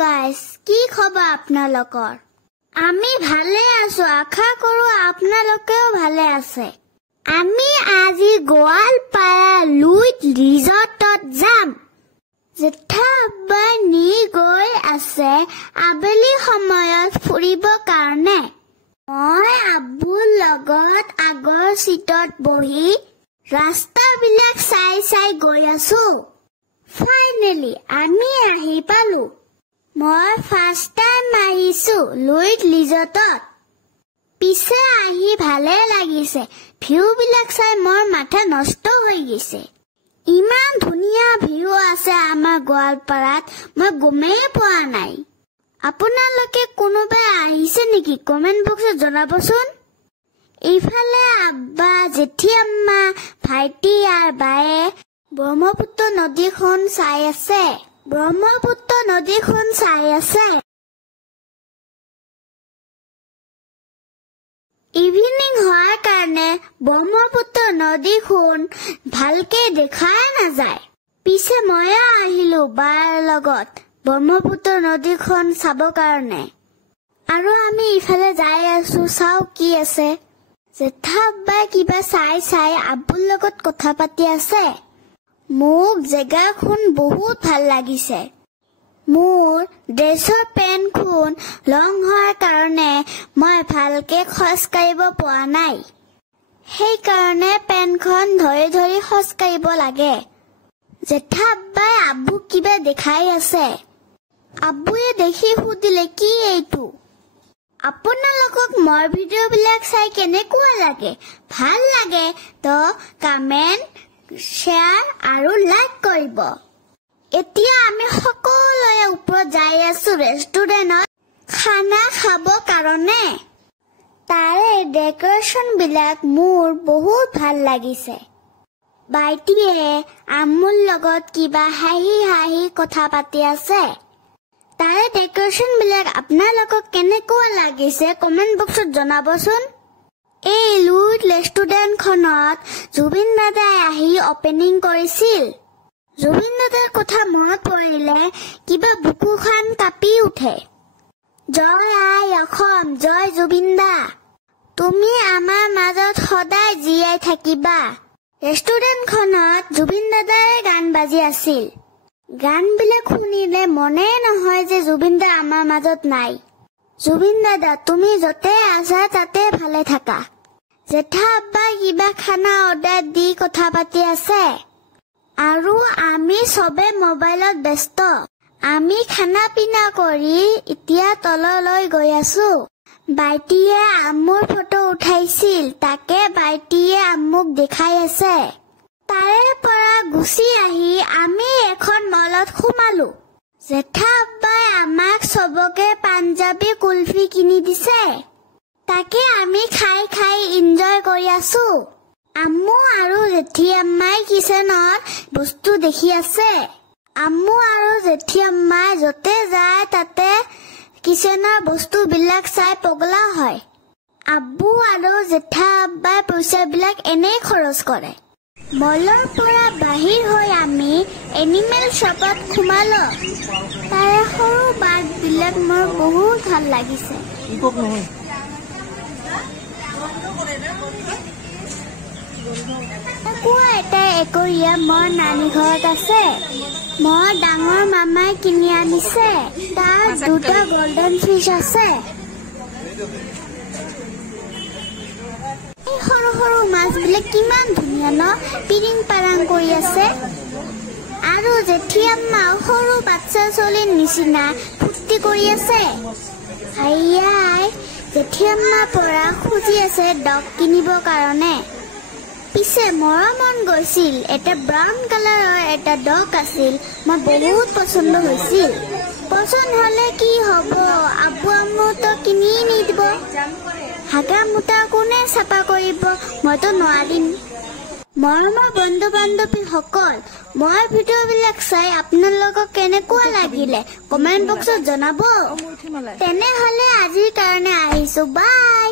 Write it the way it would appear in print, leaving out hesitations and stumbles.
Guys, কি খবৰ আপোনালোকৰ? আমি ভালে আছো, আশা কৰো আপোনালোকেও ভালে আছে। আমি আজি গোৱালপাৰা লুইট ৰিজৰ্টত যাম। জেঠা আব্বাই নি গৈ আছে আবেলি সময়ত ফুৰিব কাৰণে। মই আব্বুৰ লগত আগৰ চিটত বহি ৰাস্তাবিলাক চাই গৈ আছো। ফাইনেলি আমি আহি পালো। মই ফাৰ্ষ্ট টাইম আহিছো লুইট ৰিজৰ্টত। পিছে আহি ভালে লাগিছে। ভিউ বিলাক চাই মোৰ মাথা নষ্ট হৈ গৈছে। ইমান ধুনীয়া ভিউ আছে আমাৰ গোৱালপাৰাত, মই গমেই পোৱা নাই। আপোনালোকে কোনোবাই আহিছে নেকি? কমেণ্ট বক্সত জনাবচোন। এইফালে আব্বা, জেঠী আম্মা, ভাইটি আৰু বায়ে ব্ৰহ্মপুত্ৰ নদীখন চাই আছে। ইভিনিং হোৱাৰ কাৰণে ব্ৰহ্মপুত্ৰ নদীখন ভালকে দেখাই নাযায়। পিছে মইও আহিলো বাৰ লগত ব্ৰহ্মপুত্ৰ নদীখন চাব কাৰণে। আৰু আমি ইফালে যাই আছো, চাও কি আছে। জেঠা আব্বাই কিবা চাই আব্বুৰ লগত কথা পাতি আছে। মোক জেগাখন বহুত ভাল লাগিছে। মোৰ ড্ৰেছৰ পেণ্টখন লং হোৱাৰ কাৰণে মই ভালকে খোজ কাঢ়িব পৰা নাই। সেইকাৰণে পেণ্টখন ধৰি খোজ কাঢ়িব লাগে। জেঠা আব্বাই আব্বুক কিবা দেখাই আছে। আব্বুয়ে দেখি সুধিলে, কি এইটো? আপোনালোকক মোৰ ভিডিঅ'বিলাক চাই কেনেকুৱা লাগে? ভাল লাগে তো কমেণ্ট, শ্বেয়াৰ আৰু লাইক কৰিব। এতিয়া আমি সকলোৱে ওপৰত যাই আছো ৰেষ্টুৰেণ্টত খানা খাব কাৰণে। তাৰে ডেকৰেশ্যন বিলাক মোৰ বহুত ভাল লাগিছে। ভাইটিয়ে আম্মুৰ লগত কিবা হাঁহি কথা পাতি আছে। তাৰে ডেকৰেশ্যন বিলাক আপোনালোকক কেনেকুৱা লাগিছে কমেণ্ট বক্সত জনাবচোন। এই লুইট ৰেষ্টুৰেণ্টখনত জুবিন দাদাই আহি অপেনিং কৰিছিল। জুবিন দাদাৰ কথা মনত পৰিলে কিবা বুকুখন কাঁপি উঠে। জয় আই অসম, জয় জুবিন দা, তুমি আমাৰ মাজত সদায় জীয়াই থাকিবা। ৰেষ্টুৰেণ্টখনত জুবিন দাদাৰে গান বাজি আছিল। গানবিলাক শুনিলে মনে নহয় যে জুবিন দা আমাৰ মাজত নাই। জুবিন দাদা, তুমি য'তে আছা তাতে ভালে থাকা। জেঠা আব্বাই কিবা খানা অৰ্ডাৰ দি কথা পাতি আছে। আৰু আমি চবে মোবাইলত ব্যস্ত। আমি খানা পিনা কৰি এতিয়া তললৈ গৈ আছো। ভাইটিয়ে আম্মুৰ ফটো উঠাইছিল, তাকে ভাইটিয়ে আম্মুক দেখাই আছে। তাৰে পৰা গুচি আহি আমি এখন মলত সোমালো। জেঠা আব্বাই আমাক চবকে পাঞ্জাবী কুলফি কিনি দিছে। তাকে আমি খাই এনজয় কৰি আছো। আম্মু আৰু জেঠী আম্মাই কিচেনত বস্তু দেখি আছে। আম্মু আৰু জেঠী আম্মাই য'তে যায় তাতে কিচেনৰ বস্তুবিলাক চাই পগলা হয়। আব্বু আৰু জেঠা আব্বাই পইচাবিলাক এনেই খৰচ কৰে। মলৰ পৰা বাহিৰ হৈ আমি এনিমেল শ্বপত সোমালো। তাৰে সৰু বাঘবিলাক মোৰ বহুত ভাল লাগিছে। এটা একৰীয়া মোৰ নানী ঘৰত আছে। মোৰ ডাঙৰ মামাই কিনি আনিছে। তাত দুটা গল্ডেন ফিছ আছে। এই সৰু মাছবিলাক কিমান ধুনীয়া ন, পিৰিং পাৰাং কৰি আছে। আৰু জেঠী আম্মা সৰু বাচ্চা ছোৱালীৰ নিচিনা ফূৰ্তি কৰি আছে। আই জেঠী আম্মাৰ পৰা খুজি আছে ডগ কিনিব কাৰণে। পিছে মোৰ মন গৈছিল, এটা ব্ৰাউন কালাৰৰ এটা ডগ আছিল। মোৰ বহুত পচন্দ হৈছিল। পচন্দ হলে কি হব, আব্বু আম্মুতো কিনি নিদিব। হাগা মুটা কোনে চাফা কৰিব, মইতো নোৱাৰিম। মৰমৰ বন্ধু বান্ধৱীসকল, মই ভিডিঅ'বিলাক চাই আপোনালোকক কেনেকুৱা লাগিলে কমেণ্ট বক্সত জনাব। তেনেহলে আজিৰ কাৰণে আহিছো, বাই।